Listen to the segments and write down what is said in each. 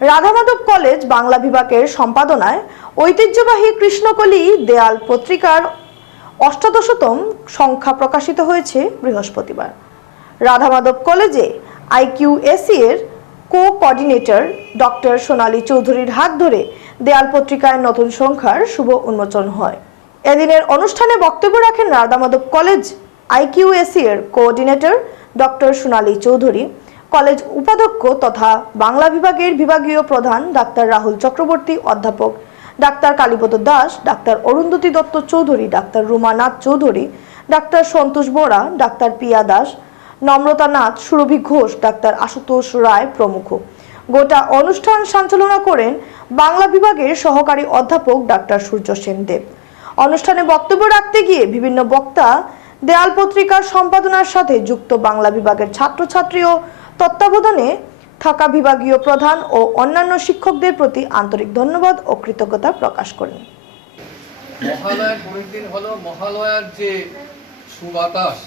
Radhamadhab college Bangla বিভাগের সম্পাদনায় ঐতিহ্যবাহী কৃষ্ণকলি দেয়াল পত্রিকার অষ্টাদশতম সংখ্যা প্রকাশিত হয়েছে বৃহস্পতিবার। রাধামাধব কলেজে আইকিউএসি এর কো কোঅর্ডিনেটর ডক্টর সোনালী চৌধুরীর হাত ধরে দেয়াল পত্রিকায় নতুন সংখ্যার শুভ উন্মোচন হয়। এদিনের অনুষ্ঠানে বক্তব্য রাখেন রাধামাধব কলেজ আইকিউএসি এর coordinator doctor Sonali Chowdhury. College উপাধ্যক্ষ তথা বাংলা বিভাগের বিভাগীয় প্রধান ডাক্তার রাহুল চক্রবর্তী অধ্যাপক, doctor Kalipada Das, doctor Arundhati Dutta Chowdhury, doctor Rumanath Chowdhury, doctor Santosh Bora, doctor Piya Das, Namrata Nath, Surabhi Ghosh, doctor Ashutosh Roy প্রমুখ। গোটা অনুষ্ঠান সঞ্চালনা করেন বাংলা বিভাগের সহকারী অধ্যাপক ডাক্তার সূর্য সেন দেব। অনুষ্ঠানে বক্তব্য রাখতে গিয়ে বিভিন্ন বক্তা দেয়াল পত্রিকার সম্পাদনার সাথে যুক্ত বাংলা বিভাগের ছাত্রছাত্রী ও তত্ত্বাবধানে থাকা বিভাগীয় প্রধান ও অন্যান্য শিক্ষকদের প্রতি আন্তরিক ধন্যবাদ ও কৃতজ্ঞতা প্রকাশ করেন। মহালয়ার পরের দিন হলো মহালয়ার যে সুবাতাস,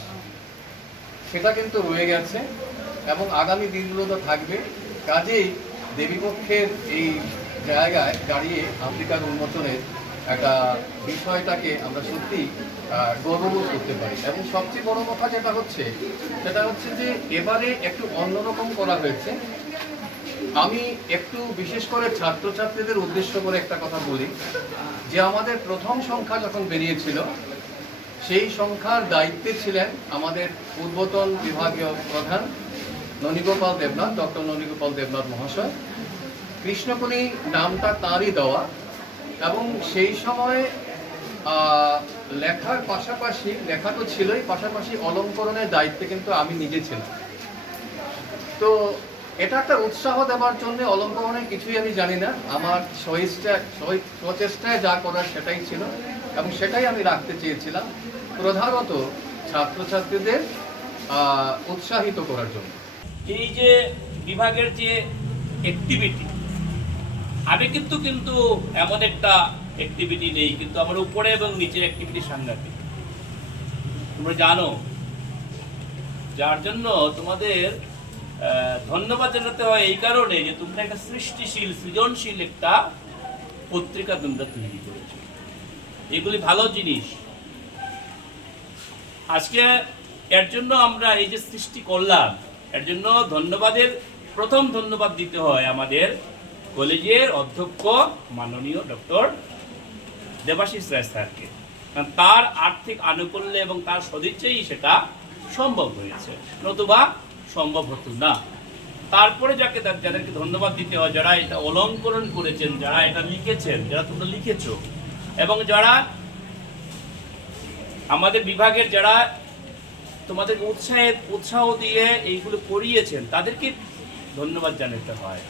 সেটা কিন্তু রয়ে গেছে এবং আগামী দিনগুলোতে থাকবে। কাজেই দেবীপক্ষের এই জায়গায় দাঁড়িয়ে আফ্রিকার উন্মোচনের একটা বিষয়টাকে আমরা সত্যি গর্ববোধ করতে পারি। এবং সবচেয়ে বড় কথা যেটা হচ্ছে, সেটা হচ্ছে যে এবারে একটু অন্যরকম করা হয়েছে। আমি একটু বিশেষ করে ছাত্রছাত্রীদের উদ্দেশ্য করে একটা কথা বলি, যে আমাদের প্রথম সংখ্যা যখন বেরিয়েছিল, সেই সংখ্যার দায়িত্বে ছিলেন আমাদের পূর্বতন বিভাগীয় প্রধান ননীগোপাল দেবনাথ, ডক্টর ননীগোপাল দেবনাথ মহাশয়। কৃষ্ণকলি নামটা তাঁরই দেওয়া। এবং সেই সময় লেখার পাশাপাশি, লেখা তো ছিলই, পাশাপাশি অলঙ্করণের দায়িত্বে কিন্তু আমি নিজে ছিলাম। তো এটা একটা উৎসাহ দেওয়ার জন্য অলঙ্করণের কিছুই আমি জানি না। আমার সহিষ্ঠা, সহি- প্রচেষ্টায় যা করার সেটাই ছিল এবং সেটাই আমি রাখতে চেয়েছিলাম প্রধানত ছাত্রছাত্রীদের উৎসাহিত করার জন্য। এই যে বিভাগের যে অ্যাক্টিভিটি আমি কিন্তু কিন্তু এমন একটা অ্যাক্টিভিটি নেই, কিন্তু আমার উপরে এবং নিচের অ্যাক্টিভিটি সাংঘাতিক। তোমরা জানো, যার জন্য তোমাদের ধন্যবাদ জানাতে হয় এই কারণে যে তোমরা একটা সৃষ্টিশীল, সৃজনশীল একটা পত্রিকা তোমরা তৈরি করেছ। এগুলি ভালো জিনিস। আজকে এর জন্য আমরা এই যে সৃষ্টি করলাম, এর জন্য ধন্যবাদের, প্রথম ধন্যবাদ দিতে হয় আমাদের কলেজের অধ্যক্ষ মাননীয় ডক্টর দেবাশিস রায় স্যারকে। কারণ তার আর্থিক আনুকূল্য এবং তার সদিচ্ছেই সেটা সম্ভব হয়েছে। নতুবা সম্ভব হতো না। তারপরে যাকে যাদেরকে ধন্যবাদ দিতে হয়, যারা এটা অলঙ্করণ করেছেন, যারা এটা লিখেছেন, যারা তোমরা লিখেছ, এবং যারা আমাদের বিভাগের যারা তোমাদেরকে উৎসাহে উৎসাহ দিয়ে এইগুলো করিয়েছেন, তাদেরকে ধন্যবাদ জানাতে হয়।